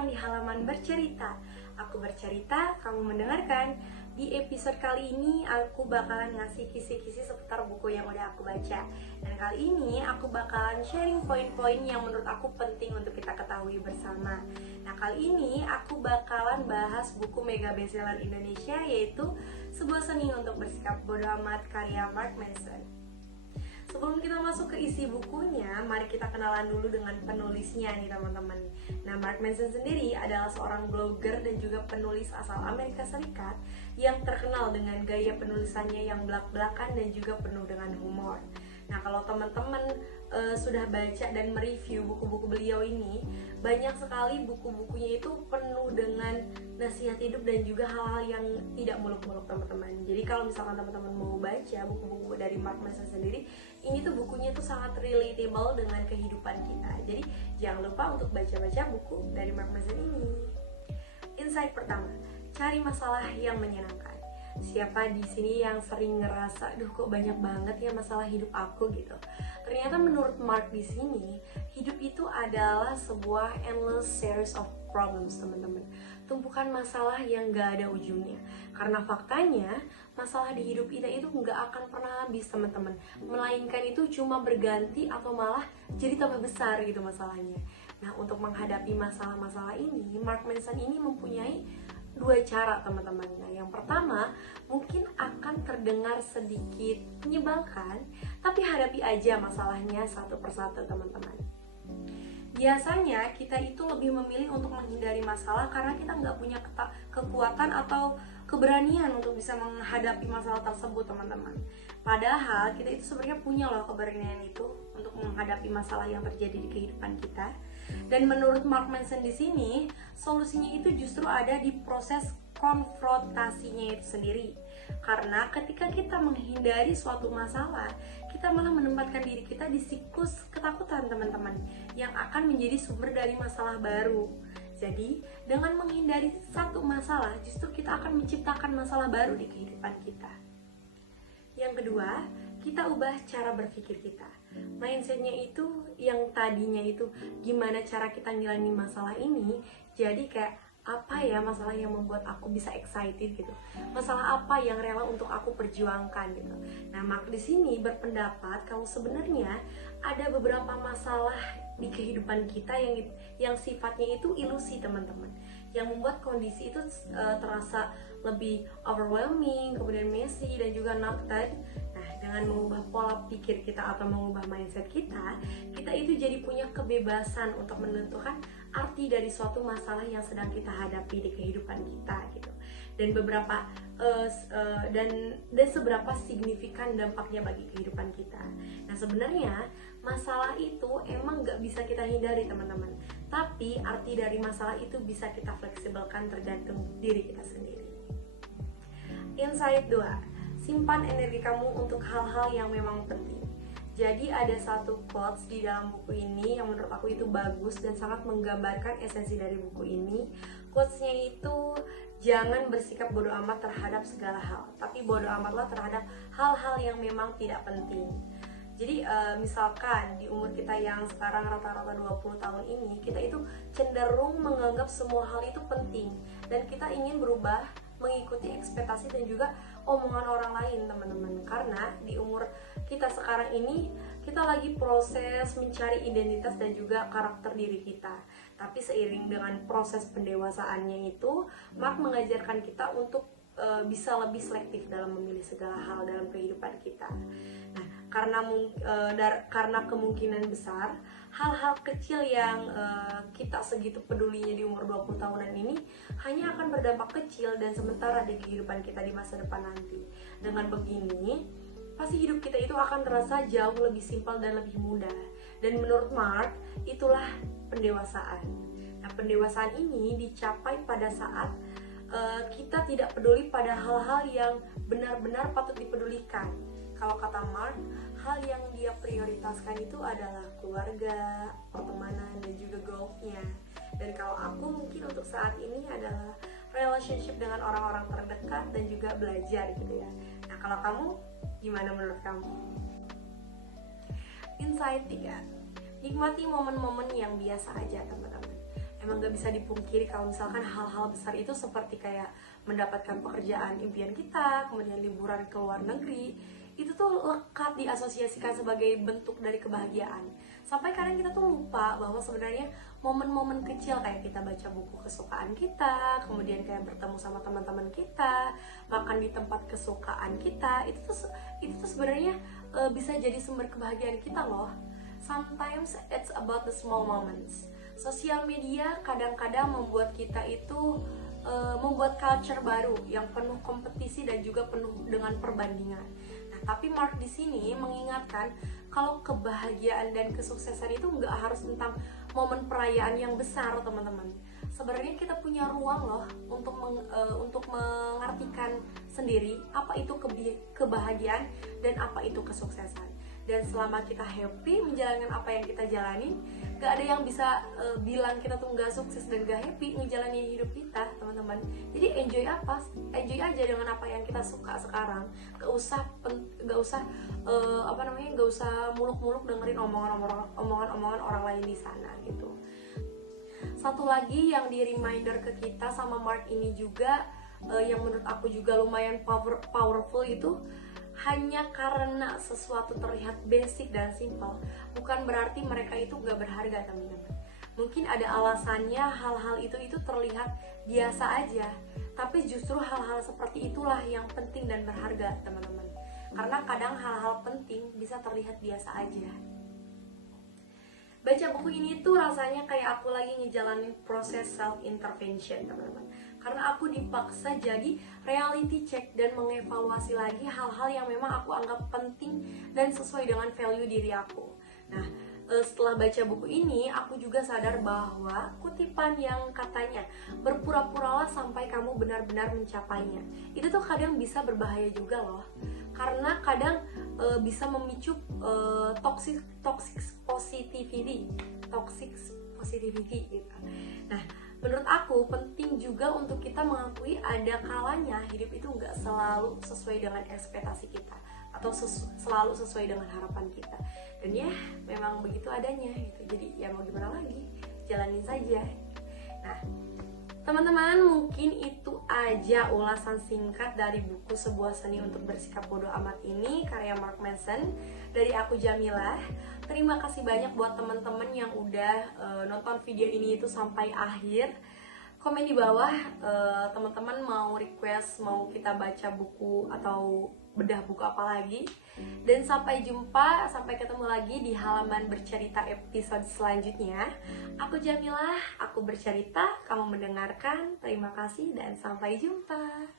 datang di halaman bercerita. Aku bercerita, kamu mendengarkan. Di episode kali ini aku bakalan ngasih kisi-kisi seputar buku yang udah aku baca. Dan kali ini aku bakalan sharing poin-poin yang menurut aku penting untuk kita ketahui bersama. Nah, kali ini aku bakalan bahas buku mega bestseller Indonesia, yaitu Sebuah Seni Untuk Bersikap Bodo Amat karya Mark Manson. Sebelum kita masuk ke isi bukunya, mari kita kenalan dulu dengan penulisnya nih teman-teman. Nah, Mark Manson sendiri adalah seorang blogger dan juga penulis asal Amerika Serikat yang terkenal dengan gaya penulisannya yang belak-belakan dan juga penuh dengan humor. Nah, kalau teman-teman sudah baca dan mereview buku-buku beliau ini, banyak sekali buku-bukunya itu penuh dengan nasihat hidup dan juga hal-hal yang tidak muluk-muluk teman-teman. Jadi kalau misalkan teman-teman mau baca buku-buku dari Mark Manson sendiri, ini tuh bukunya tuh sangat relatable dengan kehidupan kita. Jadi jangan lupa untuk baca-baca buku dari Mark Manson ini. Insight pertama, cari masalah yang menyenangkan. Siapa di sini yang sering ngerasa, duh kok banyak banget ya masalah hidup aku gitu. Ternyata menurut Mark di sini, hidup itu adalah sebuah endless series of problems, teman-teman. Tumpukan masalah yang gak ada ujungnya. Karena faktanya, masalah di hidup kita itu gak akan pernah habis, teman-teman. Melainkan itu cuma berganti atau malah jadi tambah besar gitu masalahnya. Nah, untuk menghadapi masalah-masalah ini, Mark Manson ini mempunyai dua cara, teman-teman. Nah, yang pertama mungkin akan terdengar sedikit menyebalkan, tapi hadapi aja masalahnya satu persatu, teman-teman. Biasanya kita itu lebih memilih untuk menghindari masalah karena kita nggak punya kekuatan atau keberanian untuk bisa menghadapi masalah tersebut, teman-teman. Padahal kita itu sebenarnya punya loh keberanian itu untuk menghadapi masalah yang terjadi di kehidupan kita. Dan menurut Mark Manson di sini, solusinya itu justru ada di proses konfrontasinya itu sendiri. Karena ketika kita menghindari suatu masalah, kita malah menempatkan diri kita di siklus ketakutan, teman-teman, yang akan menjadi sumber dari masalah baru. Jadi, dengan menghindari satu masalah, justru kita akan menciptakan masalah baru di kehidupan kita. Yang kedua, kita ubah cara berpikir kita. Mindsetnya itu yang tadinya itu gimana cara kita ngilangin masalah ini, jadi kayak apa ya masalah yang membuat aku bisa excited gitu, masalah apa yang rela untuk aku perjuangkan gitu. Nah, Mark di sini berpendapat kalau sebenarnya ada beberapa masalah di kehidupan kita yang sifatnya itu ilusi, teman-teman, yang membuat kondisi itu terasa lebih overwhelming, kemudian messy dan juga naked. Nah, dengan mengubah pola pikir kita atau mengubah mindset kita, kita itu jadi punya kebebasan untuk menentukan arti dari suatu masalah yang sedang kita hadapi di kehidupan kita gitu. Dan beberapa dan seberapa signifikan dampaknya bagi kehidupan kita. Nah, sebenarnya masalah itu emang nggak bisa kita hindari, teman-teman. Tapi arti dari masalah itu bisa kita fleksibelkan tergantung diri kita sendiri. Insight 2, simpan energi kamu untuk hal-hal yang memang penting. Jadi ada satu quotes di dalam buku ini yang menurut aku itu bagus dan sangat menggambarkan esensi dari buku ini. Quotesnya itu, jangan bersikap bodoh amat terhadap segala hal, tapi bodoh amatlah terhadap hal-hal yang memang tidak penting. Jadi misalkan di umur kita yang sekarang rata-rata 20 tahun ini, kita itu cenderung menganggap semua hal itu penting dan kita ingin berubah mengikuti ekspektasi dan juga omongan orang lain, teman-teman. Karena di umur kita sekarang ini, kita lagi proses mencari identitas dan juga karakter diri kita. Tapi seiring dengan proses pendewasaannya itu, Mark mengajarkan kita untuk bisa lebih selektif dalam memilih segala hal dalam kehidupan kita. Nah, karena kemungkinan besar hal-hal kecil yang kita segitu pedulinya di umur 20 tahunan ini hanya akan berdampak kecil dan sementara di kehidupan kita di masa depan nanti. Dengan begini, pasti hidup kita itu akan terasa jauh lebih simpel dan lebih mudah. Dan menurut Mark, itulah pendewasaan. Nah, pendewasaan ini dicapai pada saat kita tidak peduli pada hal-hal yang benar-benar patut dipedulikan. Kalau kata Mark, hal yang dia prioritaskan itu adalah keluarga, pertemanan, dan juga golfnya. Dan kalau aku mungkin untuk saat ini adalah relationship dengan orang-orang terdekat dan juga belajar gitu ya. Nah, kalau kamu, gimana menurut kamu? Insight 3, nikmati momen-momen yang biasa aja, teman-teman. emang gak bisa dipungkiri kalau misalkan hal-hal besar itu seperti kayak mendapatkan pekerjaan impian kita, kemudian liburan ke luar negeri, itu tuh lekat diasosiasikan sebagai bentuk dari kebahagiaan. Sampai kadang kita tuh lupa bahwa sebenarnya momen-momen kecil kayak kita baca buku kesukaan kita, kemudian kayak bertemu sama teman-teman kita, makan di tempat kesukaan kita, itu tuh sebenarnya bisa jadi sumber kebahagiaan kita loh. Sometimes it's about the small moments. Sosial media kadang-kadang membuat kita itu membuat culture baru yang penuh kompetisi dan juga penuh dengan perbandingan. Nah, tapi Mark di sini mengingatkan kalau kebahagiaan dan kesuksesan itu nggak harus tentang momen perayaan yang besar, teman-teman. Sebenarnya kita punya ruang loh untuk mengartikan sendiri apa itu kebahagiaan dan apa itu kesuksesan. Dan selama kita happy menjalankan apa yang kita jalani, gak ada yang bisa bilang kita tuh gak sukses dan gak happy ngejalanin hidup kita, teman-teman. Jadi enjoy aja dengan apa yang kita suka sekarang. Gak usah muluk-muluk dengerin omongan orang lain di sana gitu. Satu lagi yang di reminder ke kita sama Mark ini juga, yang menurut aku juga lumayan powerful itu, hanya karena sesuatu terlihat basic dan simple, bukan berarti mereka itu gak berharga, teman-teman. Mungkin ada alasannya hal-hal itu terlihat biasa aja, tapi justru hal-hal seperti itulah yang penting dan berharga, teman-teman. Karena kadang hal-hal penting bisa terlihat biasa aja. Baca buku ini tuh rasanya kayak aku lagi ngejalanin proses self-intervention, teman-teman. Karena aku dipaksa jadi reality check dan mengevaluasi lagi hal-hal yang memang aku anggap penting dan sesuai dengan value diri aku. Nah, setelah baca buku ini, aku juga sadar bahwa kutipan yang katanya berpura-puralah sampai kamu benar-benar mencapainya, itu tuh kadang bisa berbahaya juga loh. Karena kadang bisa memicu toxic positivity gitu. Nah, menurut aku penting juga untuk kita mengakui ada kalanya hidup itu nggak selalu sesuai dengan ekspektasi kita atau selalu sesuai dengan harapan kita. Dan ya memang begitu adanya gitu. Jadi ya mau gimana lagi, jalanin saja. Nah, teman-teman, mungkin itu aja ulasan singkat dari buku Sebuah Seni Untuk Bersikap Bodoh Amat ini, karya Mark Manson. Dari aku, Jamilah. Terima kasih banyak buat teman-teman yang udah nonton video ini itu sampai akhir. Komen di bawah teman-teman mau request, mau kita baca buku atau bedah buku apa lagi. Dan sampai jumpa, sampai ketemu lagi di halaman bercerita episode selanjutnya. Aku Jamilah, aku bercerita, kamu mendengarkan. Terima kasih dan sampai jumpa.